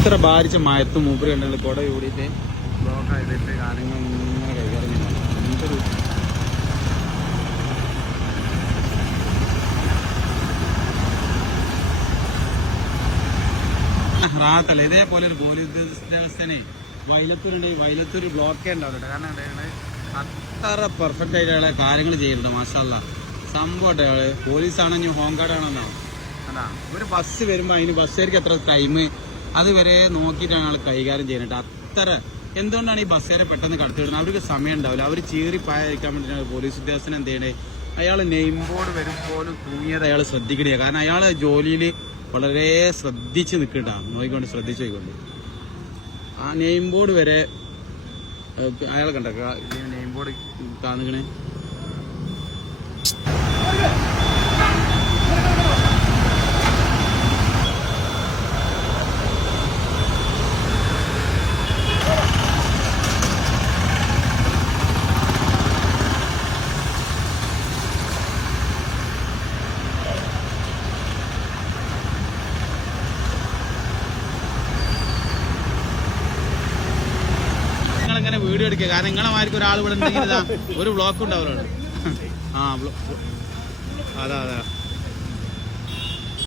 ഇത്ര ഭാരിച്ച മയത്ത് മൂപ്പര് കണ്ടു കുട കൂടിയിട്ട് ബ്ലോക്ക് ആയിട്ട് കാര്യങ്ങൾ ഇങ്ങനെ കൈകാര്യം ചെയ്യണം. എന്തൊരു റാത്തല്ല. ഇതേപോലെ ഒരു പോലീസ് ഉദ്യോഗസ്ഥനെ വൈലത്തൂരുണ്ടെങ്കിൽ വൈലത്തൂർ ബ്ലോക്കേ ഉണ്ടാവില്ല. കാരണം അത്ര പെർഫെക്റ്റ് ആയിട്ട് അയാളെ കാര്യങ്ങൾ ചെയ്യുന്നുണ്ട്. മാഷാല്ല സംഭവട്ടെ. അയാള് പോലീസാണെങ്കിൽ ഹോം ഗാർഡാണെന്നോ അതാ. ഒരു ബസ് വരുമ്പോൾ അതിന് ബസ്സുകാർക്ക് എത്ര ടൈം അതുവരെ നോക്കിയിട്ടാണ് ആൾ കൈകാര്യം ചെയ്യുന്നത്. അത്ര എന്തുകൊണ്ടാണ് ഈ ബസ്സുകാരെ പെട്ടെന്ന് കടത്തിവിടുന്നത്? അവർക്ക് സമയം ഉണ്ടാവില്ല. അവർ ചീറി പായക്കാൻ വേണ്ടിയിട്ടാണ് പോലീസ് ഉദ്യോഗസ്ഥൻ എന്ത് ചെയ്യണേ? അയാൾ നെയിം ബോർഡ് വരുമ്പോഴും തൂങ്ങിയത് അയാൾ ശ്രദ്ധിക്കണേ. കാരണം അയാൾ ജോലിയിൽ വളരെ ശ്രദ്ധിച്ച് നിൽക്കട്ടാ. നോക്കിക്കൊണ്ട് ശ്രദ്ധിച്ചു പോയിക്കൊണ്ട് ആ നെയിം ബോർഡ് വരെ അയാൾ കണ്ടേക്ക. നെയിം ബോർഡ് കാണിക്കണേ. നിങ്ങളിങ്ങനെ വീഡിയോ എടുക്കുക. കാരണം നിങ്ങളെ മാർക്ക് ഒരാൾ ഇവിടെ ഉണ്ടെങ്കിൽ ഒരു ബ്ലോക്ക് ഉണ്ടാവുമല്ലോ. ആ അതാ